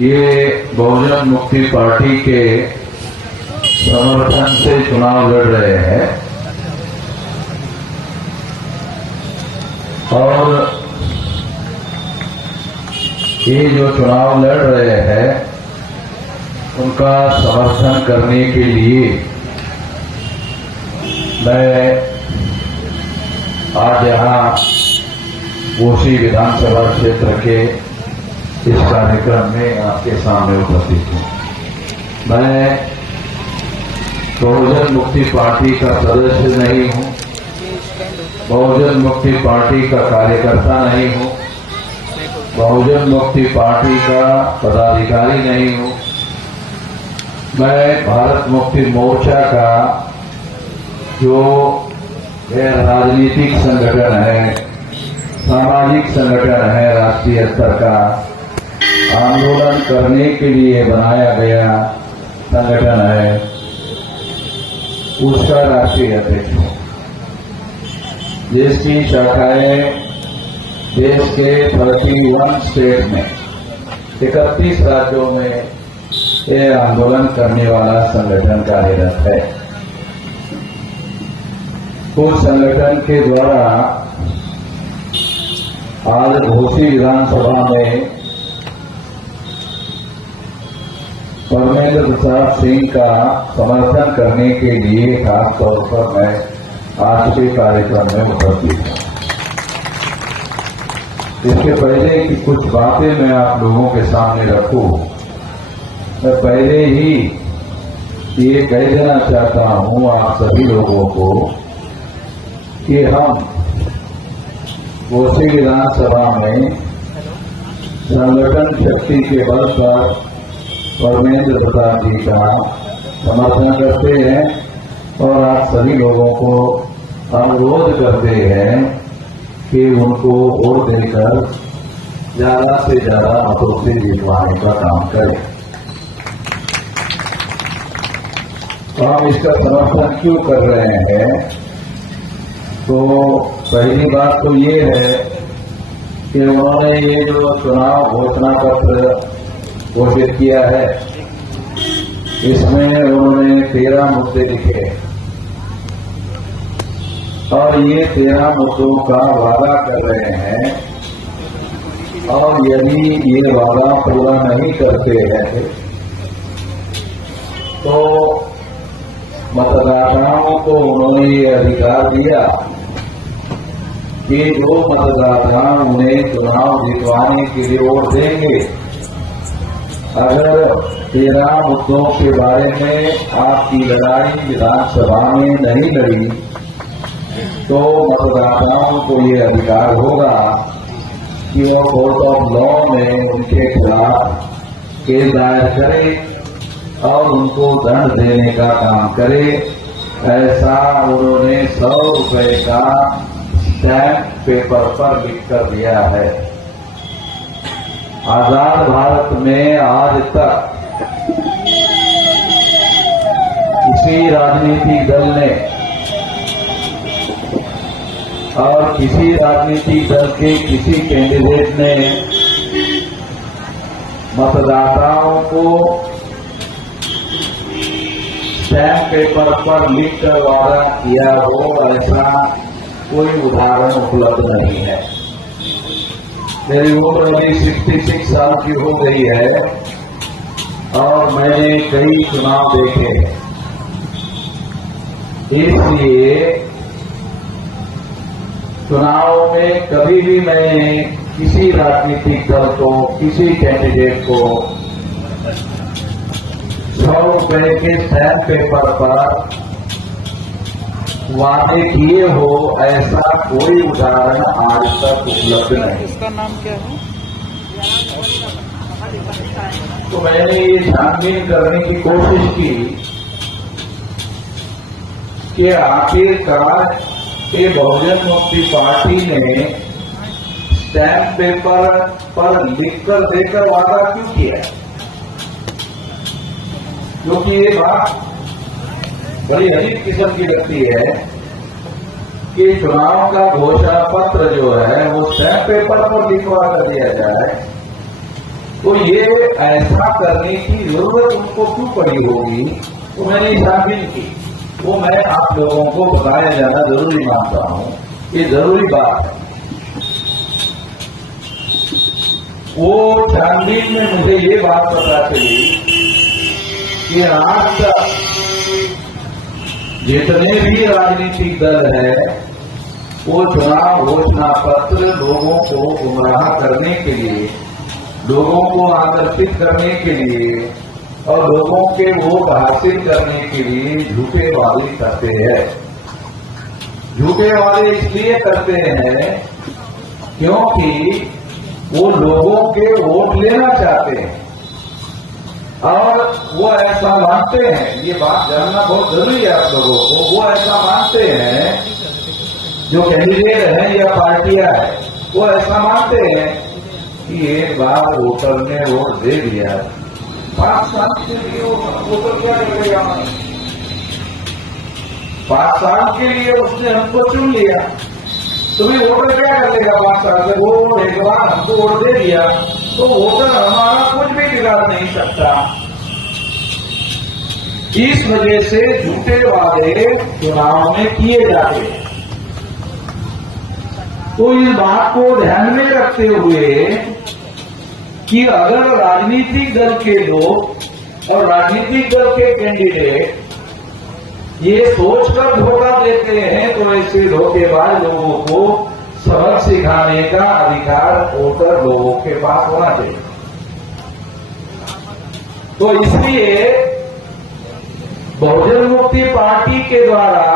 ये बहुजन मुक्ति पार्टी के समर्थन से चुनाव लड़ रहे हैं और ये जो चुनाव लड़ रहे हैं उनका समर्थन करने के लिए मैं आज यहाँ घोसी विधानसभा क्षेत्र के इस कार्यक्रम में आपके सामने उपस्थित हूँ। मैं बहुजन मुक्ति पार्टी का सदस्य नहीं हूँ, बहुजन मुक्ति पार्टी का कार्यकर्ता नहीं हूँ, बहुजन मुक्ति पार्टी का पदाधिकारी नहीं हूँ। मैं भारत मुक्ति मोर्चा का जो राजनीतिक संगठन है, सामाजिक संगठन है, राष्ट्रीय स्तर का आंदोलन करने के लिए बनाया गया संगठन है, उसका राष्ट्रीय अध्यक्ष हूँ, जिसकी शाखाएं देश के 31 स्टेट में 31 राज्यों में ये आंदोलन करने वाला संगठन कार्यरत है। उस संगठन के द्वारा आज घोसी विधानसभा में परमेंद्र प्रसाद सिंह का समर्थन करने के लिए खास तौर पर मैं आज के कार्यक्रम में उपस्थित हूँ। इसके पहले की कुछ बातें मैं आप लोगों के सामने रखूं, मैं पहले ही ये कह देना चाहता हूँ आप सभी लोगों को कि हम घोसी विधानसभा में संगठन शक्ति के बल पर परमेंद्र प्रसाद जी का समर्थन करते हैं और आप सभी लोगों को अनुरोध करते हैं कि उनको वोट देकर ज्यादा से ज्यादा मतों से जितवाने का काम करें। तो हम इसका समर्थन क्यों कर रहे हैं? तो पहली बात तो ये है कि उन्होंने ये जो चुनाव घोषणा पत्र घोषित किया है, इसमें उन्होंने 13 मुद्दे लिखे और ये 13 मुद्दों का वादा कर रहे हैं और यदि ये वादा पूरा नहीं करते हैं तो मतदाताओं को उन्होंने ये अधिकार दिया कि जो मतदाता उन्हें चुनाव जितवाने के लिए वोट देंगे, अगर 13 मुद्दों के बारे में आपकी लड़ाई विधानसभा में नहीं लड़ी तो मतदाताओं को ये अधिकार होगा कि वो कोर्ट ऑफ लॉ में उनके खिलाफ केस दायर करे और उनको दंड देने का काम करे। ऐसा उन्होंने 100 रुपए का स्टैम्प पेपर पर लिख कर दिया है। आजाद भारत में आज तक किसी राजनीतिक दल ने और किसी राजनीतिक दल के किसी कैंडिडेट ने मतदाताओं को स्टैम्प पेपर पर लिखकर वादा किया हो, ऐसा कोई उदाहरण उपलब्ध नहीं है। मेरी उम्र अभी 66 साल की हो गई है और मैंने कई चुनाव देखे हैं, इसलिए चुनाव में कभी भी मैंने किसी राजनीतिक दल को, किसी कैंडिडेट को 100 रुपए के स्टैम्प पेपर पर वादे किए हो, ऐसा कोई उदाहरण आज तक उपलब्ध नहीं। इसका नाम क्या है? तो मैंने ये छानबीन करने की कोशिश की कि आखिरकार ये बहुजन मुक्ति पार्टी ने स्टैम्प पेपर पर लिखकर देकर वादा क्यों किया? क्योंकि ये बात बड़ी अजीब किस्म की लगती है कि चुनाव का घोषणा पत्र जो है वो स्टैम्प पेपर पर लिखवा कर दिया जाए, तो ये ऐसा करने की जरूरत उनको क्यों पड़ी होगी, तो मैंने छानबीन की। वो मैं आप लोगों को बताया जाना जरूरी मानता हूं, ये जरूरी बात है। वो छानबीन में मुझे ये बात पता चली कि आज तक जितने भी राजनीतिक दल है वो चुनाव घोषणा पत्र लोगों को गुमराह करने के लिए, लोगों को आकर्षित करने के लिए और लोगों के वोट हासिल करने के लिए झूठे वादे करते हैं। झूठे वादे इसलिए करते हैं क्योंकि वो लोगों के वोट लेना चाहते हैं और वो ऐसा मानते हैं, ये बात जानना बहुत जरूरी है आप लोगों को। वो ऐसा मानते हैं, जो कैंडिडेट है या पार्टियां है, वो ऐसा मानते हैं कि एक बार वोटर ने वोट दे दिया, 5 साल के लिए वोटर क्या करेगा, 5 साल के लिए उसने हमको चुन लिया, तो भी वोटर क्या कर लेगा 5 साल से? वो एक बार हमको वोट दे दिया तो वोटर हमारा कुछ भी बिगाड़ नहीं सकता। इस वजह से झूठे वादे चुनाव में किए जाते हैं। तो इस बात को ध्यान में रखते हुए कि अगर राजनीतिक दल के लोग और राजनीतिक दल के कैंडिडेट ये सोचकर धोखा देते हैं तो ऐसे धोखेबाज लोगों को सबक सिखाने का अधिकार वोटर लोगों के पास होना चाहिए। तो इसलिए बहुजन मुक्ति पार्टी के द्वारा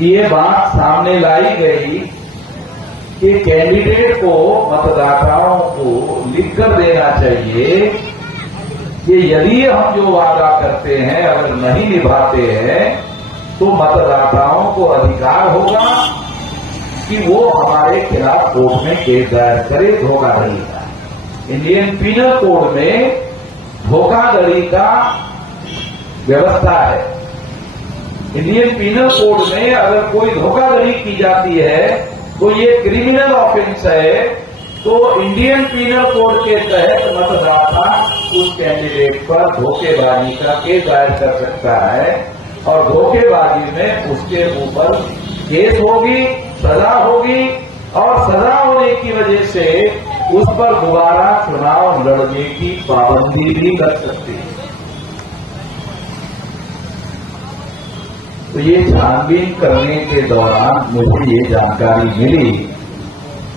ये बात सामने लाई गई कि कैंडिडेट को, मतदाताओं को लिखकर देना चाहिए कि यदि हम जो वादा करते हैं अगर नहीं निभाते हैं तो मतदाताओं को अधिकार होगा कि वो हमारे खिलाफ कोर्ट में केस दायर करे धोखाधड़ी का। इंडियन पीनल कोड में धोखाधड़ी का व्यवस्था है। इंडियन पीनल कोड में अगर कोई धोखाधड़ी की जाती है तो ये क्रिमिनल ऑफेंस है। तो इंडियन पीनल कोड के तहत मतदाता उस कैंडिडेट पर धोखेबाजी का केस दायर कर सकता है और धोखेबाजी में उसके ऊपर केस होगी, सजा होगी और सजा होने की वजह से उस पर दोबारा चुनाव लड़ने की पाबंदी भी कर सकती है। तो ये छानबीन करने के दौरान मुझे ये जानकारी मिली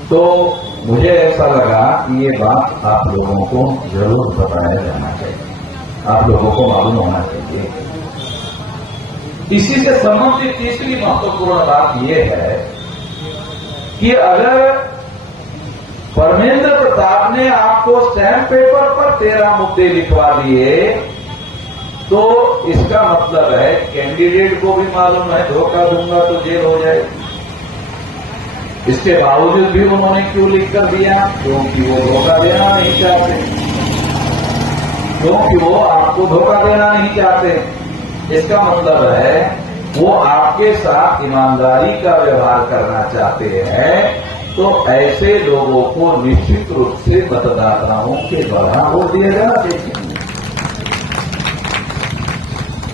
तो मुझे ऐसा लगा कि ये बात आप लोगों को जरूर बताया जाना चाहिए, आप लोगों को मालूम होना चाहिए। इसी से संबंधित तीसरी महत्वपूर्ण बात यह है कि अगर परमेंद्र प्रताप ने आपको स्टैम्प पेपर पर 13 मुद्दे लिखवा दिए तो इसका मतलब है कैंडिडेट को भी मालूम है धोखा दूंगा तो जेल हो जाएगी। इसके बावजूद भी उन्होंने क्यों लिख कर दिया? क्योंकि वो धोखा देना नहीं चाहते, क्योंकि वो आपको धोखा देना नहीं चाहते। इसका मतलब है वो आपके साथ ईमानदारी का व्यवहार करना चाहते हैं। तो ऐसे लोगों को निश्चित रूप से मतदाताओं के द्वारा वोट दिया जाना चाहिए।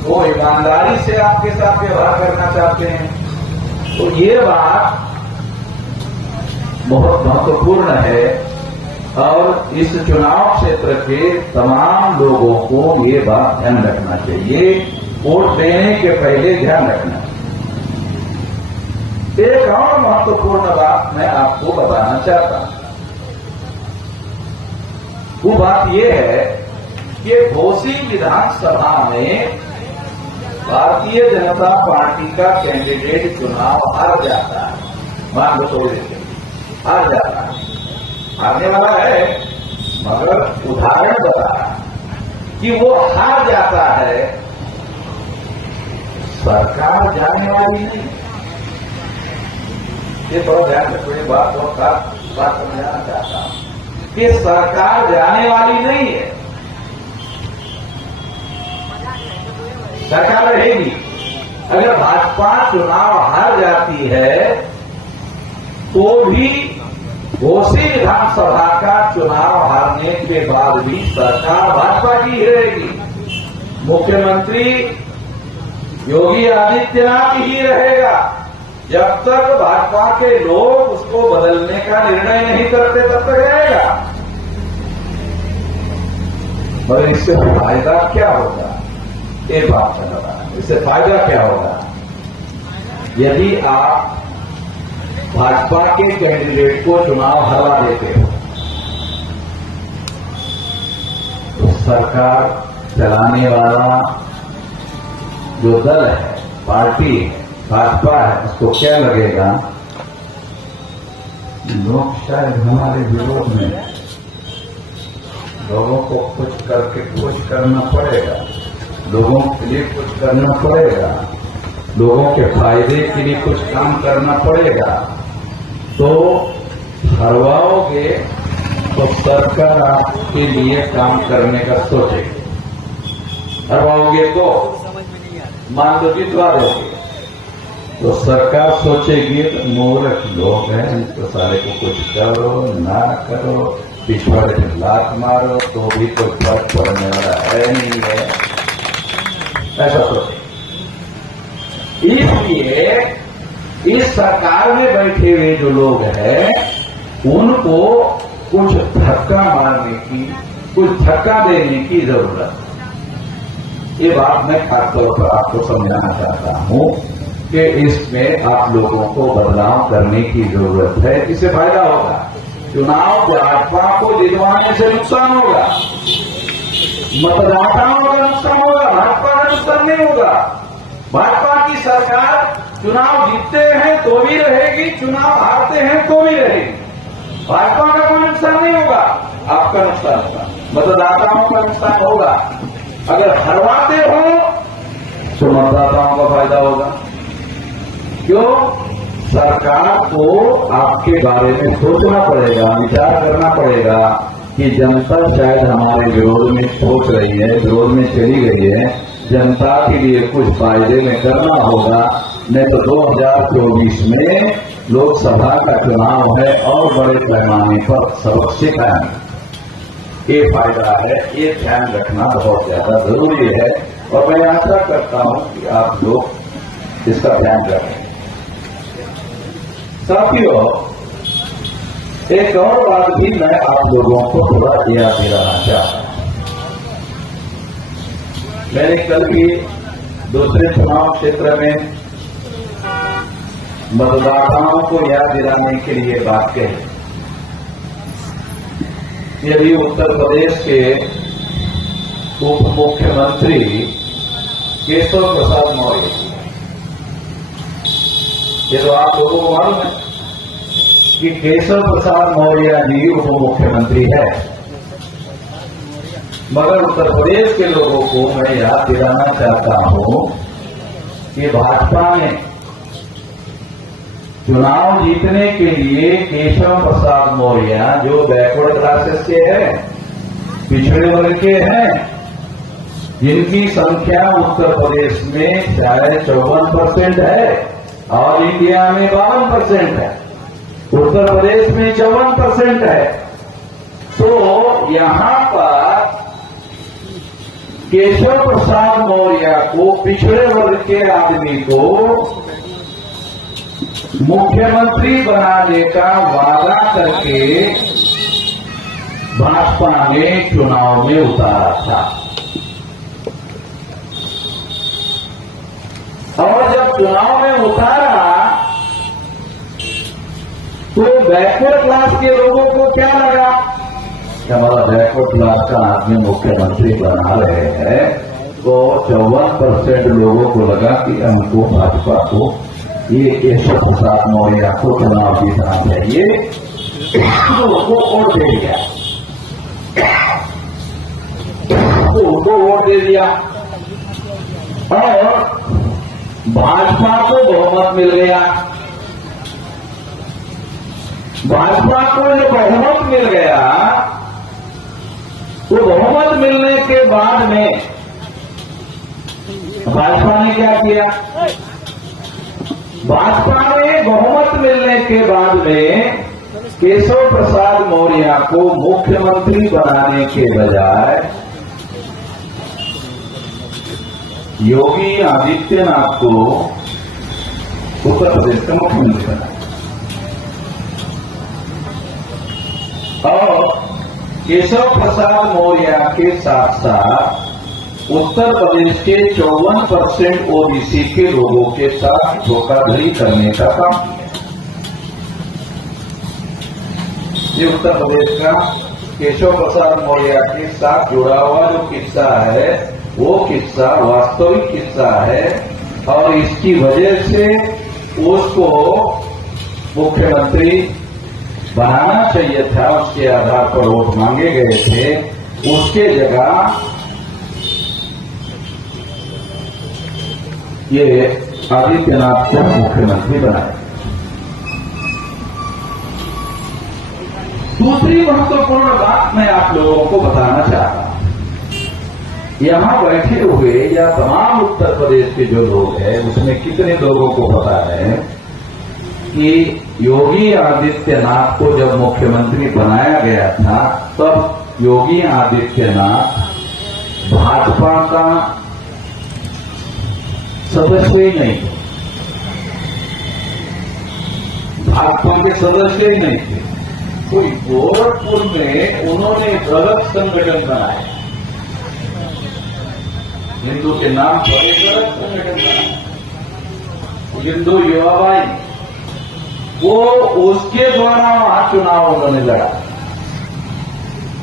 वो ईमानदारी से आपके साथ व्यवहार करना चाहते हैं। तो ये बात बहुत महत्वपूर्ण है और इस चुनाव क्षेत्र के तमाम लोगों को ये बात ध्यान रखना चाहिए, वोट देने के पहले ध्यान रखना। एक और महत्वपूर्ण बात मैं आपको बताना चाहता हूं। वो बात यह है कि घोसी विधानसभा में भारतीय जनता पार्टी का कैंडिडेट चुनाव हार जाता है, मान लो थोड़ी देर हार जाता है, हारने वाला है मगर उदाहरण बता रहा कि वो हार जाता है। सरकार जाने वाली नहीं, ये थोड़ा ध्यान रखो, ये बात बहुत खास बात समझाना चाहता हूं कि सरकार जाने वाली नहीं है, सरकार रहेगी। अगर भाजपा चुनाव हार जाती है तो भी घोसी विधानसभा का चुनाव हारने के बाद भी सरकार भाजपा की ही रहेगी, मुख्यमंत्री योगी आदित्यनाथ ही रहेगा। जब तक भाजपा के लोग उसको बदलने का निर्णय नहीं करते तब तक रहेगा। मगर इससे फायदा क्या होगा, ये बात चल रहा है। इससे फायदा क्या होगा, यदि आप भाजपा के कैंडिडेट को चुनाव हरा देते हो तो सरकार चलाने वाला जो दल है, पार्टी है, भाजपा है, उसको क्या लगेगा, लोग शायद हमारे विरोध में, लोगों को कुछ करके कुछ करना पड़ेगा, लोगों के लिए कुछ करना पड़ेगा, लोगों के फायदे के लिए कुछ काम करना पड़ेगा। तो हरवाओगे तो सरकार आपके लिए काम करने का सोचेगी। हरवाओगे तो मान लो जितवा दोगे तो सरकार सोचेगी मूर्ख लोग हैं, इनको सारे को कुछ करो ना करो, पिछवाड़े में लात मारो तो भी कोई फर्क पड़ने वाला है नहीं है, ऐसा सोचे। इसलिए इस सरकार में बैठे हुए जो लोग हैं उनको कुछ धक्का मारने की, कुछ धक्का देने की जरूरत है। ये बात मैं खासतौर पर आपको समझाना चाहता हूं कि इसमें आप लोगों को बदलाव करने की जरूरत है। इससे फायदा होगा, चुनाव भाजपा को जितवाने से नुकसान होगा, मतदाताओं का नुकसान होगा, भाजपा का नुकसान नहीं होगा। भाजपा की सरकार चुनाव जीतते हैं तो भी रहेगी, चुनाव हारते हैं तो भी रहेगी। भाजपा का कोई नुकसान नहीं होगा, आपका नुकसान होगा, मतदाताओं का नुकसान होगा। अगर हरवाते हो तो मतदाताओं का फायदा होगा। क्यों? सरकार को आपके बारे में सोचना पड़ेगा, विचार करना पड़ेगा कि जनता शायद हमारे विरोध में सोच रही है, विरोध में चली गई है, जनता के लिए कुछ फायदे में करना होगा, नहीं तो 2024 में लोकसभा का चुनाव है और बड़े पैमाने पर सबक सिखाएंगे। ये फायदा है, ये ध्यान रखना बहुत ज्यादा जरूरी है और मैं आशा करता हूं कि आप लोग इसका ध्यान रखें। साथियों, एक और बात भी मैं आप लोगों को थोड़ा याद दिलाना चाहता हूं। मैंने कल भी दूसरे चुनाव क्षेत्र में मतदाताओं को याद दिलाने के लिए बात कही। यदि उत्तर प्रदेश के उप मुख्यमंत्री केशव प्रसाद मौर्य, ये तो आप लोगों को मालूम है कि केशव प्रसाद मौर्य जी उप मुख्यमंत्री है, मगर उत्तर प्रदेश के लोगों को मैं याद दिलाना चाहता हूं कि भाजपा ने चुनाव जीतने के लिए केशव प्रसाद मौर्य, जो बैकवर्ड क्लासेस के हैं, पिछड़े वर्ग के हैं, जिनकी संख्या उत्तर प्रदेश में शायद 54% है और इंडिया में 52% है, उत्तर प्रदेश में 54% है। तो यहां पर केशव प्रसाद मौर्य को, पिछड़े वर्ग के आदमी को मुख्यमंत्री बनाने का वादा करके भाजपा ने चुनाव में उतारा था। और जब चुनाव में उतारा तो बैकवर्ड क्लास के लोगों को क्या लगा कि हमारा बैकवर्ड क्लास का आदमी मुख्यमंत्री बना रहे हैं, तो 54% लोगों को लगा कि हमको भाजपा को, ये केशव प्रसाद मौर्य को चुनाव जीतना चाहिए, तो उनको वोट दे दिया, तो उनको वोट दे दिया और भाजपा को बहुमत मिल गया। भाजपा को जो बहुमत मिल गया, तो बहुमत मिलने के बाद में भाजपा ने क्या किया, भाजपा ने बहुमत मिलने के बाद में केशव प्रसाद मौर्य को मुख्यमंत्री बनाने के बजाय योगी आदित्यनाथ को उत्तर प्रदेश का मुख्यमंत्री बनाया और केशव प्रसाद मौर्य के साथ साथ उत्तर प्रदेश के 54% ओबीसी के लोगों के साथ धोखाधड़ी करने का काम किया। ये उत्तर प्रदेश का केशव प्रसाद मौर्य के साथ जुड़ा हुआ जो किस्सा है वो किस्सा वास्तविक किस्सा है और इसकी वजह से उसको मुख्यमंत्री बनाना चाहिए था। उसके आधार पर वोट मांगे गए थे, उसके जगह ये आदित्यनाथ को मुख्यमंत्री बनाया। दूसरी महत्वपूर्ण बात मैं आप लोगों को बताना चाहता हूं। यहां बैठे हुए या तमाम उत्तर प्रदेश के जो लोग हैं उसमें कितने लोगों को पता है कि योगी आदित्यनाथ को जब मुख्यमंत्री बनाया गया था तब योगी आदित्यनाथ भाजपा का सदस्य ही नहीं थे, भाजपा के सदस्य ही नहीं थे। कोई गोरखपुर में उन्होंने गलत संगठन बनाया, हिंदू के नाम पर एक गलत संगठन बनाया, हिंदू युवा भाई, वो उसके द्वारा वहां चुनाव उन्होंने लड़ा।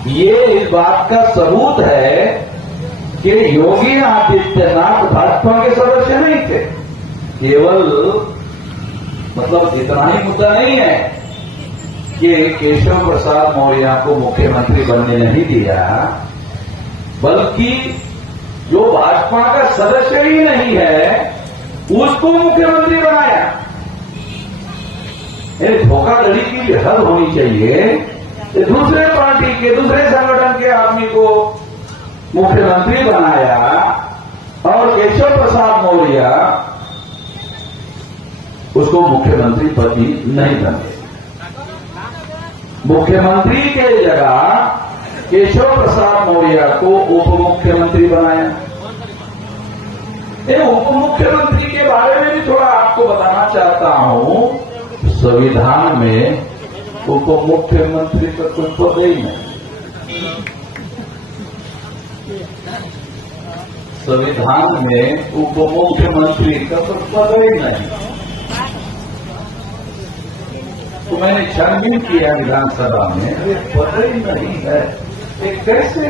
ये इस बात का सबूत है कि योगी आदित्यनाथ भाजपा के सदस्य नहीं थे। केवल मतलब इतना ही मुद्दा नहीं है कि केशव प्रसाद मौर्य को मुख्यमंत्री बनने नहीं दिया, बल्कि जो भाजपा का सदस्य ही नहीं है उसको मुख्यमंत्री बनाया। धोखाधड़ी की हद होनी चाहिए। दूसरे पार्टी के दूसरे संगठन के आदमी को मुख्यमंत्री बनाया और केशव प्रसाद मौर्य उसको मुख्यमंत्री पद ही नहीं बने। मुख्यमंत्री के जगह केशव प्रसाद मौर्य को उप मुख्यमंत्री बनाया। उप मुख्यमंत्री के बारे में भी थोड़ा आपको बताना चाहता हूं। संविधान में उप मुख्यमंत्री का कोई पद ही नहीं। संविधान में उप मुख्यमंत्री का तो पद ही नहीं। तो मैंने छानबीन किया विधानसभा में, ये पद ही नहीं है। ये कैसे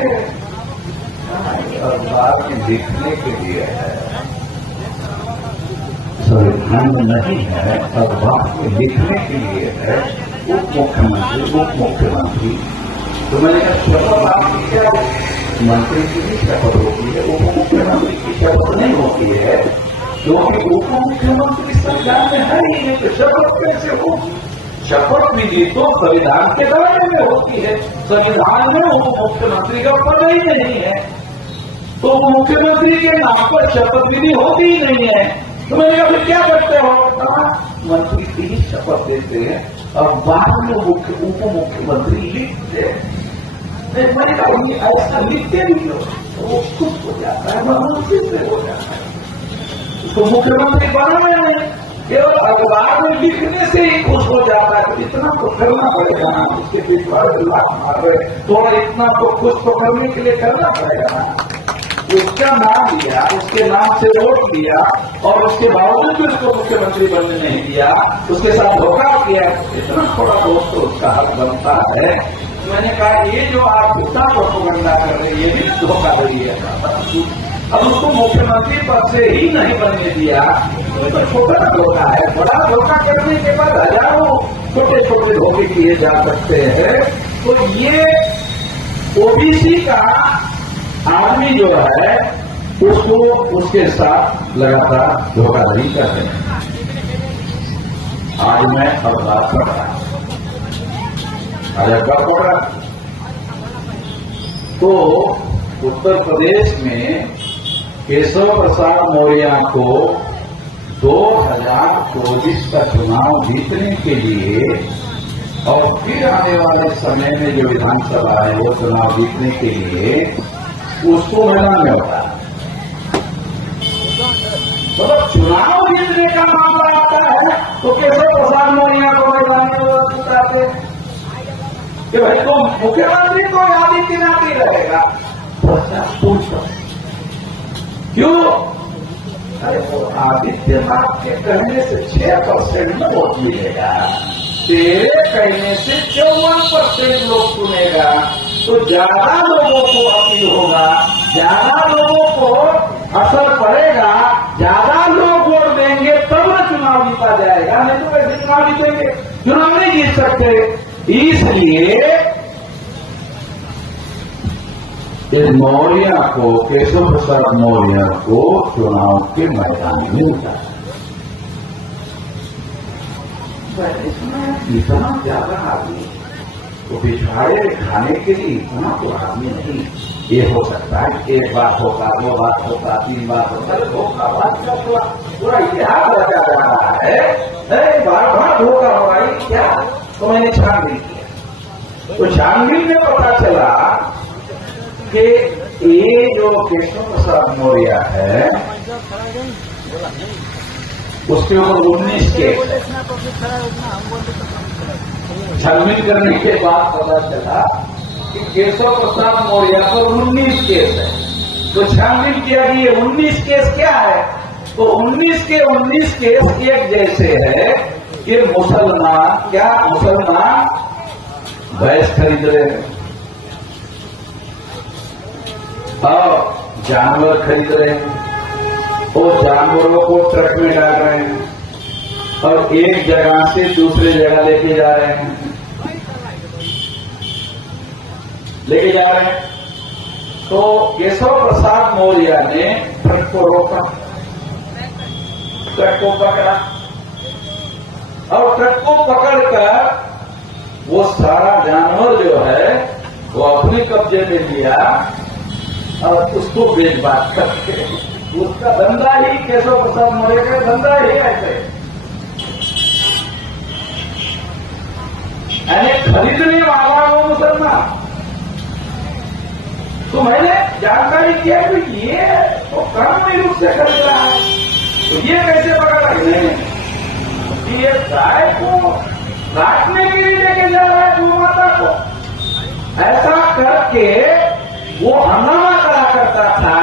बात लिखने के लिए है, संविधान में नहीं है और बात को लिखने के लिए है उप मुख्यमंत्री। तो मैंने कहा शपथ आपकी क्या मंत्री की भी शपथ होती है, उप मुख्यमंत्री की शपथ नहीं होती है, क्योंकि उप मुख्यमंत्री संविधान में है ही नहीं। तो शपथ कैसे हो? शपथ विधि तो संविधान के दायरे में होती है। संविधान में उप मुख्यमंत्री का पद ही नहीं है, तो उप मुख्यमंत्री के नाम पर शपथ विधि होती ही नहीं है। तो मैंने कहा फिर क्या करते हो? मंत्री की ही शपथ देते हैं और बाद में उप मुख्यमंत्री लिखते हैं। मैंने कहा ऐसा लिखते नहीं हो तो वो खुश हो जाता है, मंत्री से हो जाता है, उसको मुख्यमंत्री बनाना नहीं, केवल अखबार में लिखने से ही खुश हो जाता है। तो इतना तो करना पड़ेगा ना, उसके पिछवाड़े लाख मार रहे थोड़ा इतना तो खुश तो करने के लिए करना पड़ेगा ना। उसका नाम लिया, उसके नाम से वोट लिया और उसके बावजूद भी उसको मुख्यमंत्री बनने नहीं दिया, उसके साथ धोखा किया, इतना थोड़ा बहुत तो उसका हक बनता है। मैंने कहा ये जो आप इतना प्रोपेगेंडा कर रहे हैं ये भी धोखाधड़ी है। अब उसको मुख्यमंत्री पद से ही नहीं बनने दिया तो छोटा धोखा है। बड़ा धोखा करने के बाद हजारों छोटे छोटे धोखे किए जा सकते हैं। तो ये ओबीसी का आदमी जो है उसको उसके साथ लगातार धोखाधड़ी कर रहे हैं। आज मैं अब बात कर रहा हूं, आज क्या पड़ रहा। तो उत्तर प्रदेश में केशव प्रसाद मौर्य को 2024 का चुनाव जीतने के लिए और फिर आने वाले समय में जो विधानसभा है वो चुनाव जीतने के लिए उसको मैदान में होता है। मतलब चुनाव जीतने का मामला आता है तो केशव प्रसाद मौर्य को मैदान में उतारते कि भाई तो मुख्यमंत्री तो आदित्यनाथ ही रहेगा। पूछो क्यों? अरे वो आदित्यनाथ के कहने से 6% में वोट मिलेगा, तेरे कहने से 54% लोग सुनेगा, तो ज्यादा लोगों को अपील होगा, ज्यादा लोगों को असर पड़ेगा, ज्यादा लोग वोट देंगे तब न चुनाव जीता जाएगा, नहीं तो कैसे चुनाव जीतेंगे? चुनाव नहीं जीत सकते। इसलिए इस मौर्य को, केशव प्रसाद मौर्य को चुनाव के मैदान में उतारा। इतना ज्यादा आदमी तो पिछवाड़े खाने के लिए इतना तो आदमी नहीं। ये हो सकता है एक बात होता, 2 बात होता, 3 बात होता, धोखा बात का पूरा इतिहास रचा जा रहा है। बार बार धोखा हो रहा है क्या? तो मैंने छानबीन किया, तो छानबीन में पता चला कि ये जो केशव प्रसाद मौर्य है उसके ऊपर 19 केस। छानबीन करने के बाद पता चला कि केशव प्रसाद मौर्य पर 19 केस है। तो छानबीन किया कि ये 19 केस क्या है? तो 19 के 19 केस एक जैसे है कि मुसलमान भैंस खरीद रहे हैं और जानवर खरीद रहे हैं और जानवरों को ट्रक में डाल रहे हैं और एक जगह से दूसरे जगह लेके जा रहे हैं, तो केशव प्रसाद मौर्य ने ट्रक को रोका, ट्रक को पकड़ा और ट्रक को पकड़कर वो सारा जानवर जो है वो अपने कब्जे में लिया और उसको बेच-बाच करके, उसका धंधा ही केशव प्रसाद मौर्य का धंधा ही ऐसे, यानी खरीदने वाला वो मुसलमान। तो मैंने जानकारी किया कि ये तो कानूनी रूप से खरीद रहा है, तो ये कैसे पकड़ा? नहीं, ये गाय को काटने के लिए लेके जा रहा है, गौ माता को। ऐसा करके वो हंगामा करा करता था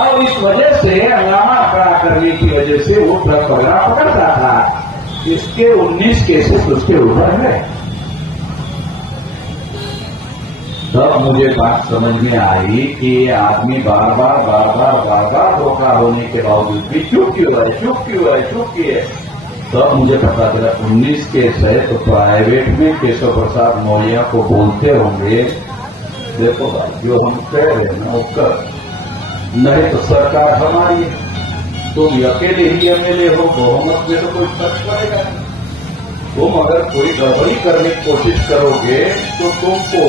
और इस वजह से हंगामा खड़ा करने की वजह से वो ट्रक वगैरह पकड़ता था। इसके 19 केसेस उसके ऊपर है। तब मुझे बात समझ में आई कि ये आदमी बार बार धोखा होने के बावजूद भी चुप क्यों है। तब मुझे पता चला 19 केस है, तो प्राइवेट में केशव प्रसाद मौर्य को बोलते होंगे, देखो भाई जो हम कह रहे हैं ना वो कर, नहीं तो सरकार हमारी है, तुम अकेले ही MLA हो, बहुमत में तो कोई फर्क पड़ेगा नहीं। तुम अगर कोई गड़बड़ी करने की कोशिश करोगे तो तुमको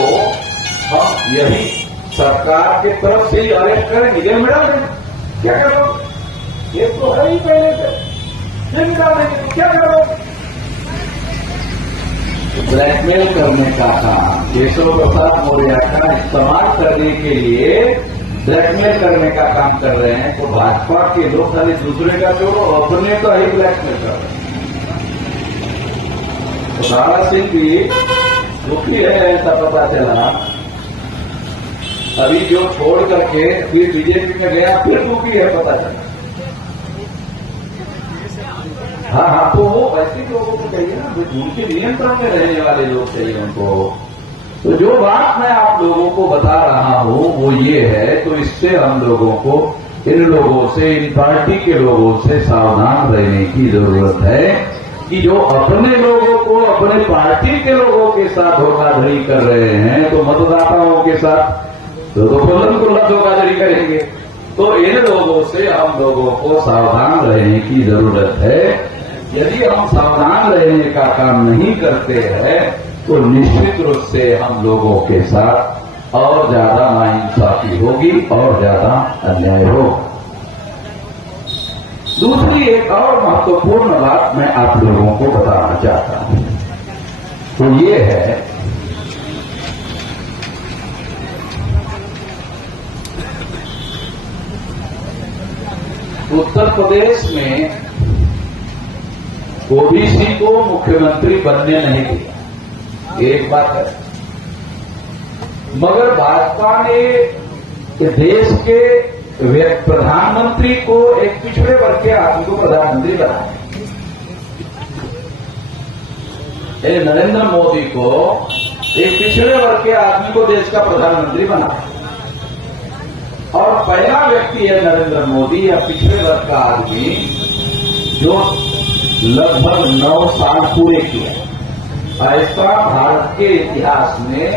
हम यही सरकार की तरफ से ही अरेस्ट करेंगे, जेल में डाल देंगे। क्या करोगे? ये तो है ही पहले से, जेल में डाल देंगे, क्या करोगे? ब्लैकमेल करने का काम केशव प्रसाद मौर्य का इस्तेमाल करने के लिए ब्लैकमेल करने का काम कर रहे हैं। तो भाजपा के लोग खाली दूसरे का छोड़ो, अपने तो ही ब्लैकमेल कर रहे हैं। तो दारा सिंह भी दुखी है, ऐसा पता चला। अभी जो छोड़ करके फिर बीजेपी में गया, फिर दुखी है, पता चला। हाँ, तो वो ऐसे लोगों को चाहिए ना, उनके नियंत्रण में रहने वाले लोग चाहिए उनको। तो जो बात मैं आप लोगों को बता रहा हूं वो ये है, तो इससे हम लोगों को इन लोगों से, इन पार्टी के लोगों से सावधान रहने की जरूरत है कि जो अपने लोगों को अपने पार्टी के लोगों के साथ धोखाधड़ी कर रहे हैं, तो मतदाताओं के साथ तो खुल्लम-खुल्ला धोखाधड़ी करेंगे। तो इन लोगों से हम लोगों को सावधान रहने की जरूरत है। यदि हम सावधान रहने का काम नहीं करते हैं तो निश्चित रूप से हम लोगों के साथ और ज्यादा नाइंसाफी होगी और ज्यादा अन्याय होगा। दूसरी एक और महत्वपूर्ण बात मैं आप लोगों को बताना चाहता हूं तो ये है उत्तर प्रदेश में ओबीसी को मुख्यमंत्री बनने नहीं दिया, एक बात है। मगर भाजपा ने देश के प्रधानमंत्री को एक पिछड़े वर्ग के आदमी को प्रधानमंत्री बनाया। नरेंद्र मोदी को एक पिछड़े वर्ग के आदमी को देश का प्रधानमंत्री बनाया और पहला व्यक्ति है नरेंद्र मोदी या पिछड़े वर्ग का आदमी जो लगभग 9 साल पूरे किया। ऐसा भारत के इतिहास में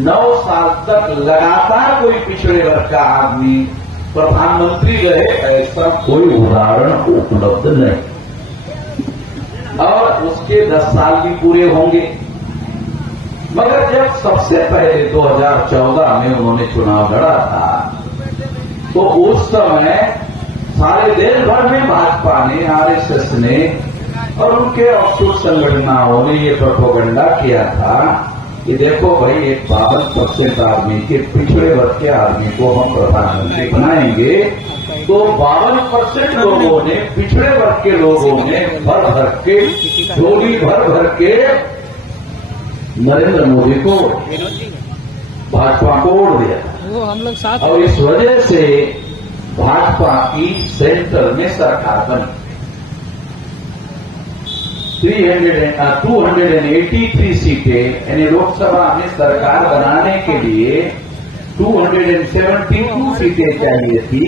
9 साल तक लगातार कोई पिछड़े वर्ग का आदमी प्रधानमंत्री रहे, ऐसा कोई उदाहरण उपलब्ध नहीं। और उसके 10 साल भी पूरे होंगे। मगर जब सबसे पहले 2014 में उन्होंने चुनाव लड़ा था तो उस समय सारे देश भर में भाजपा ने, आरएसएस ने और उनके ऑफशूट संगठनों ने ये प्रोपेगेंडा किया था कि देखो भाई, एक 52% आदमी के पिछड़े वर्ग के आदमी को हम प्रधानमंत्री बनाएंगे। तो 52% लोगों ने, पिछड़े वर्ग के लोगों ने भर भर के, झोली भर भर के नरेंद्र मोदी को, भाजपा को वोट दिया। हम लोग साथ, और इस वजह से भाजपा की सेंटर में सरकार बनी। 283 सीटें, यानी लोकसभा में सरकार बनाने के लिए 272 सीटें चाहिए थी,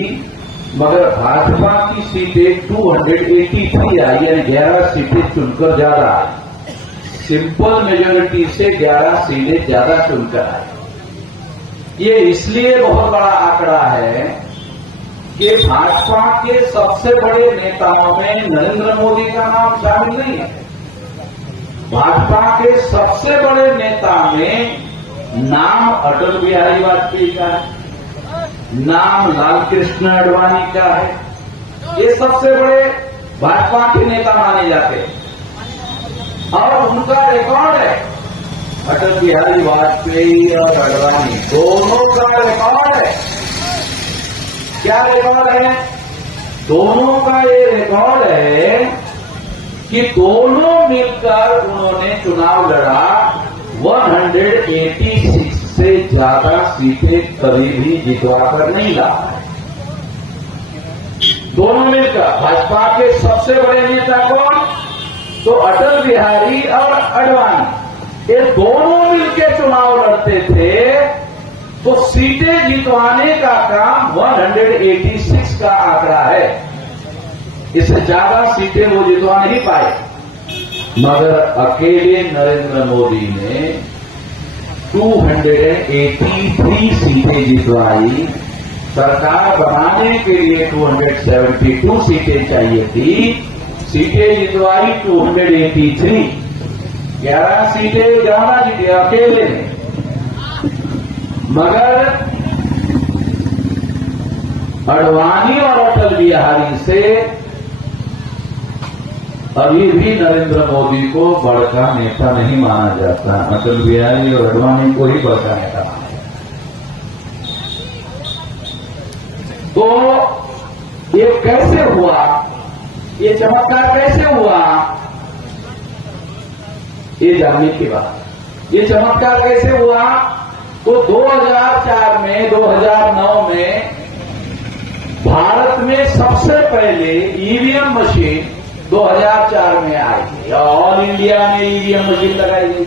मगर भाजपा की सीटें 283 आई, यानी 11 सीटें चुनकर ज्यादा आई। सिंपल मेजोरिटी से 11 सीटें ज्यादा चुनकर आई। ये इसलिए बहुत बड़ा आंकड़ा है कि भाजपा के सबसे बड़े नेताओं में नरेंद्र मोदी का नाम शामिल नहीं है। भाजपा के सबसे बड़े नेता में नाम अटल बिहारी वाजपेयी का है, नाम लाल कृष्ण आडवाणी का है। ये सबसे बड़े भाजपा के नेता माने जाते हैं और उनका रिकॉर्ड है। अटल बिहारी वाजपेयी और आडवाणी दोनों का रिकॉर्ड है। क्या रिकॉर्ड है? दोनों का ये रिकॉर्ड है कि दोनों मिलकर उन्होंने चुनाव लड़ा। 186 से ज्यादा सीटें कभी भी जितवा कर नहीं लाया। दोनों मिलकर भाजपा के सबसे बड़े नेता कौन? तो अटल बिहारी और आडवाणी, ये दोनों मिलकर चुनाव लड़ते थे तो सीटें जितवाने का काम 186 का आंकड़ा है। इससे ज्यादा सीटें वो जितवा नहीं पाए। मगर अकेले नरेंद्र मोदी ने 283 सीटें जितवाई। सरकार बनाने के लिए 272 सीटें चाहिए थी, सीटें जितवाई 283। 11 सीटें ज्यादा जीते अकेले ने। मगर आडवाणी और अटल बिहारी से अभी भी नरेंद्र मोदी को बड़का नेता नहीं माना जाता। अटल बिहारी और आडवाणी को ही बड़का नेता माना जाता। तो ये कैसे हुआ? ये चमत्कार कैसे हुआ? ये जानने की बात। ये चमत्कार कैसे हुआ? तो 2004 में, 2009 में भारत में सबसे पहले ईवीएम मशीन 2004 में आई थी। ऑल इंडिया में ईवीएम मशीन लगाई गई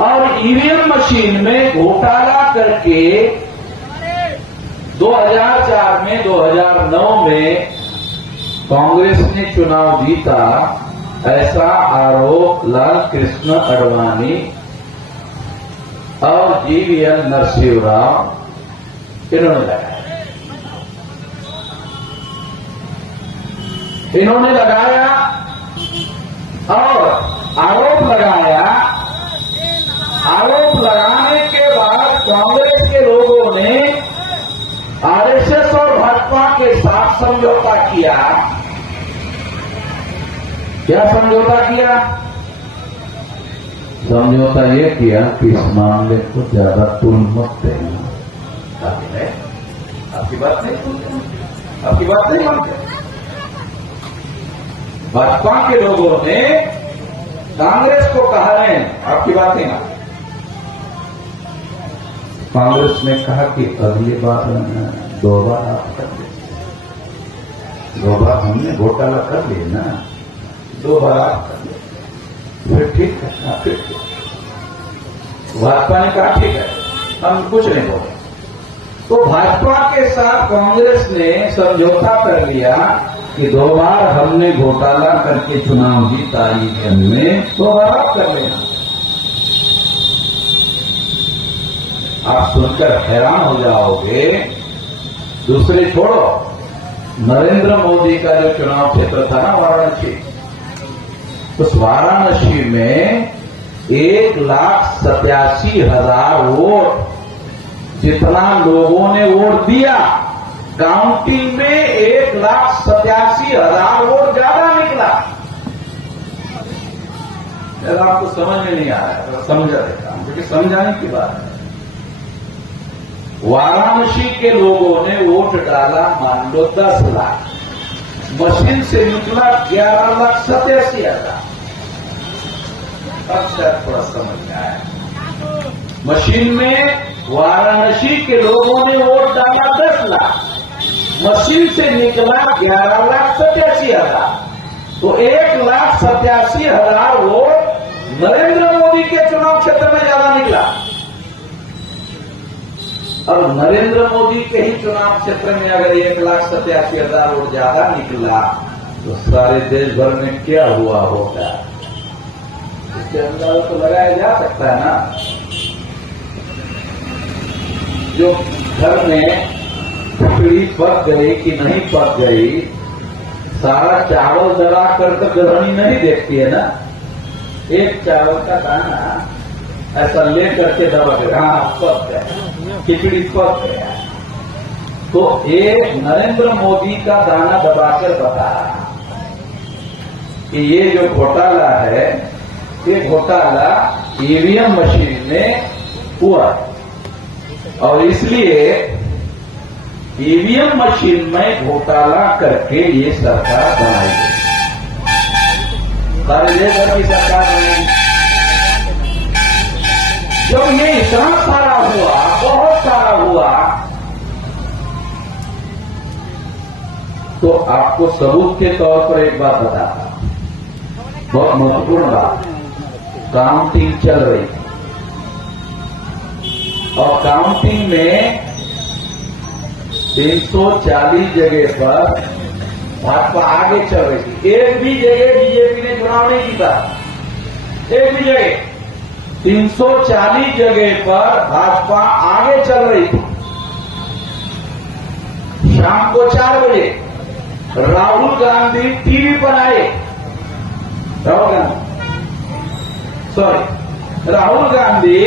और ईवीएम मशीन में घोटाला करके 2004 में, 2009 में कांग्रेस ने चुनाव जीता, ऐसा आरोप लाल कृष्ण आडवाणी और जीवीएल नरसिंह राव इन्होंने लगाया। इन्होंने लगाया और आरोप लगाया। आरोप लगाने के बाद कांग्रेस के लोगों ने आरएसएस और भाजपा के साथ समझौता किया। क्या समझौता किया? समझौता ये किया कि इस मामले को ज्यादा तुल मत देना। आपकी बात नहीं मानते। भाजपा के लोगों ने कांग्रेस को कहा है आपकी बात नहीं मानते। कांग्रेस ने कहा कि अगली बार 2 बार आप कर ले, 2 बार हमने घोटाला कर लिया ना, 2 बार आप कर ले, फिर ठीक है। फिर भाजपा ने कहा ठीक है, हम कुछ नहीं बोले। तो भाजपा के साथ कांग्रेस ने समझौता कर लिया कि 2 बार हमने घोटाला करके चुनाव जीता, हमने 2 बार आप कर लेना। आप सुनकर हैरान हो जाओगे। दूसरे छोड़ो, नरेंद्र मोदी का जो चुनाव क्षेत्र था ना वाराणसी, उस वाराणसी में 1,87,000 वोट जितना लोगों ने वोट दिया, काउंटिंग में 1,87,000 वोट ज्यादा निकला। अगर आपको समझ में नहीं आ रहा है तो समझा देता हूं, क्योंकि समझाने की बात है। वाराणसी के लोगों ने वोट डाला मान लो 10 लाख, मशीन से निकला 11,87,000। अब शायद थोड़ा समझ में आया। मशीन में वाराणसी के लोगों ने वोट डाला 10 लाख, मशीन से निकला 11,87,000। तो 1,87,000 वोट नरेंद्र मोदी के चुनाव क्षेत्र में ज्यादा निकला। और नरेंद्र मोदी के ही चुनाव क्षेत्र में अगर 1,87,000 वोट ज्यादा निकला तो सारे देश भर में क्या हुआ होगा, इससे अंदाजा तो लगाया जा सकता है ना। जो घर में खिचड़ी पक गई कि नहीं पक गई, सारा चावल दबा कर तो गृहिणी नहीं देखती है ना। एक चावल का दाना ऐसा लेकर के दबा के पक गया, खिचड़ी पक गया। तो एक नरेंद्र मोदी का दाना दबाकर बता रहा कि ये जो घोटाला है, ये घोटाला ईवीएम मशीन में हुआ, और इसलिए ईवीएम मशीन में घोटाला करके ये सरकार बनाई गई। सारे लेकर की सरकार बनाई। जब ये इतना सारा हुआ, बहुत सारा हुआ, तो आपको सबूत के तौर पर एक बात बताता, बहुत महत्वपूर्ण बात। काउंटिंग चल रही थी और काउंटिंग में 340 जगह पर भाजपा आगे चल रही थी। एक भी जगह बीजेपी ने चुनाव नहीं जीता, एक भी जगह। 340 जगह पर भाजपा आगे चल रही थी। शाम को 4 बजे राहुल गांधी टीवी पर आए। राहुल गांधी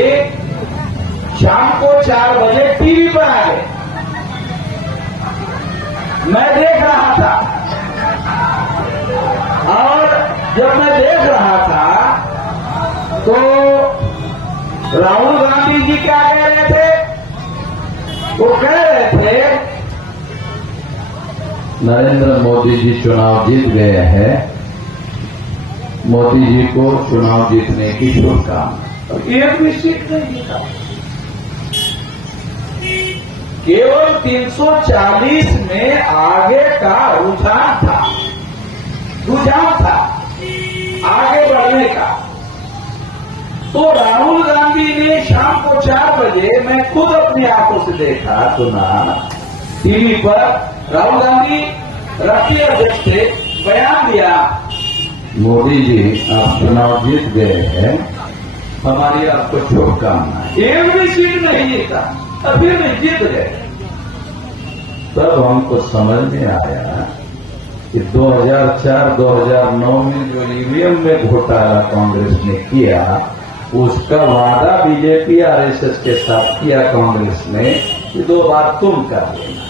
शाम को 4 बजे टीवी पर आ गए। मैं देख रहा था, और जब मैं देख रहा था तो राहुल गांधी जी क्या कह रहे थे? वो कह रहे थे नरेंद्र मोदी जी चुनाव जीत गए हैं, मोदी जी को चुनाव जीतने की शुभकामना। और एक भी सीट नहीं जीता, केवल 340 में आगे का रुझान था आगे बढ़ने का। तो राहुल गांधी ने शाम को 4 बजे, मैं खुद अपने आंखों से देखा, सुना टीवी पर, राहुल गांधी राष्ट्रीय अध्यक्ष थे, बयान दिया, मोदी जी आप चुनाव जीत गए हैं, हमारी आपको शुभकामना। एक भी सीट नहीं जीता, अभी भी जीत गए। तब हमको समझ में आया कि 2004-2009 में जो ईवीएम में घोटाला कांग्रेस ने किया, उसका वादा बीजेपी आरएसएस के साथ किया कांग्रेस ने कि 2 बार तुम कर लेना,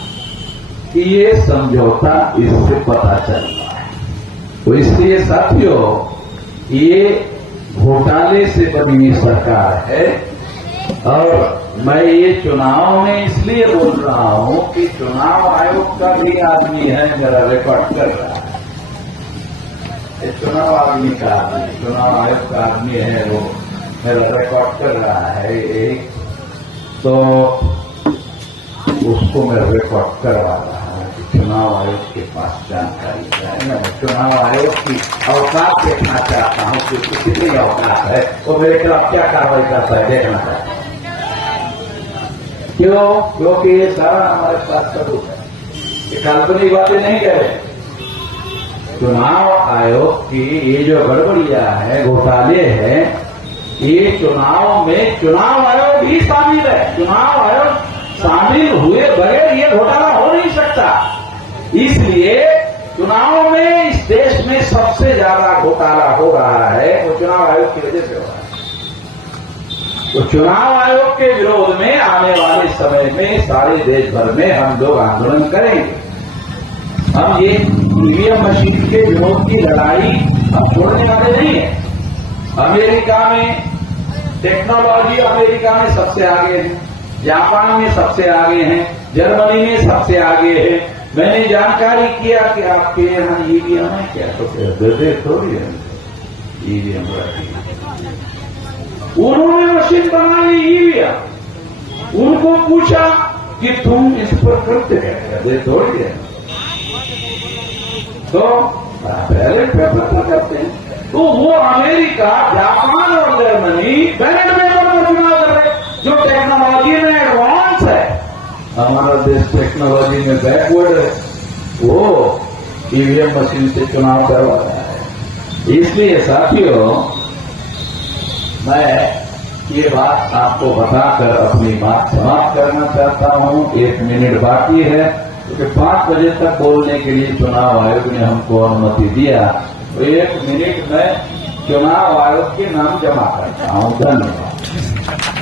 कि ये समझौता इससे पता चल रहा है। तो इसलिए साथियों, ये घोटाले से बनी हुई सरकार है। और मैं ये चुनाव में इसलिए बोल रहा हूं कि चुनाव आयोग का भी आदमी है, मेरा रिकॉर्ड कर रहा है। ये चुनाव आदमी का आदमी, चुनाव आयोग का आदमी है, वो मेरा रिकॉर्ड कर रहा है एक, तो उसको मैं रिकॉर्ड करवा रहा हूं कि चुनाव आयोग के पास जानकारी है। मैं चुनाव आयोग की औकात देखना चाहता हूं कि उसकी कितनी औकात है, वो मेरे खिलाफ क्या कार्रवाई करता है देखना चाहता हूं। क्यों? क्योंकि ये सारा हमारे पास सबूत है, ये काल्पनिक बातें नहीं कह रहे। चुनाव आयोग की ये जो गड़बड़ियां है, घोटाले हैं, ये चुनाव में चुनाव आयोग ही शामिल है। चुनाव आयोग शामिल हुए बगैर ये घोटाला हो नहीं सकता। इसलिए चुनाव में इस देश में सबसे ज्यादा घोटाला हो रहा है, वो चुनाव आयोग की वजह से हो रहा है। तो चुनाव आयोग के विरोध में आने वाले समय में सारे देश भर में हम लोग आंदोलन करेंगे। हम ये ईवीएम मशीन के विरोध की लड़ाई हम छोड़ने वाले नहीं है। अमेरिका में टेक्नोलॉजी, अमेरिका में सबसे आगे है, जापान में सबसे आगे हैं, जर्मनी में सबसे आगे है। मैंने जानकारी किया कि आपके यहाँ ईवीएम है क्या, तो दे थोड़ी है ईवीएम रखी। उन्होंने मशीन बनाई ईवीएम, उनको पूछा कि तुम इस पर करते हैं, दे थोड़ी है, तो पहले पेपर पर करते हैं। तो वो अमेरिका, जापान और जर्मनी बैलेट पेपर में चुनाव कर रहे, जो टेक्नोलॉजी में एडवांस है। हमारा देश टेक्नोलॉजी में बैकवर्ड है, वो ईवीएम मशीन से चुनाव करवा रहा है। इसलिए साथियों, मैं ये बात आपको बताकर अपनी बात समाप्त करना चाहता हूं। 1 मिनट बाकी है, क्योंकि 5 बजे तक बोलने के लिए चुनाव आयोग ने हमको अनुमति दिया। तो 1 मिनट में चुनाव आयोग के नाम जमा करता हूं। धन्यवाद।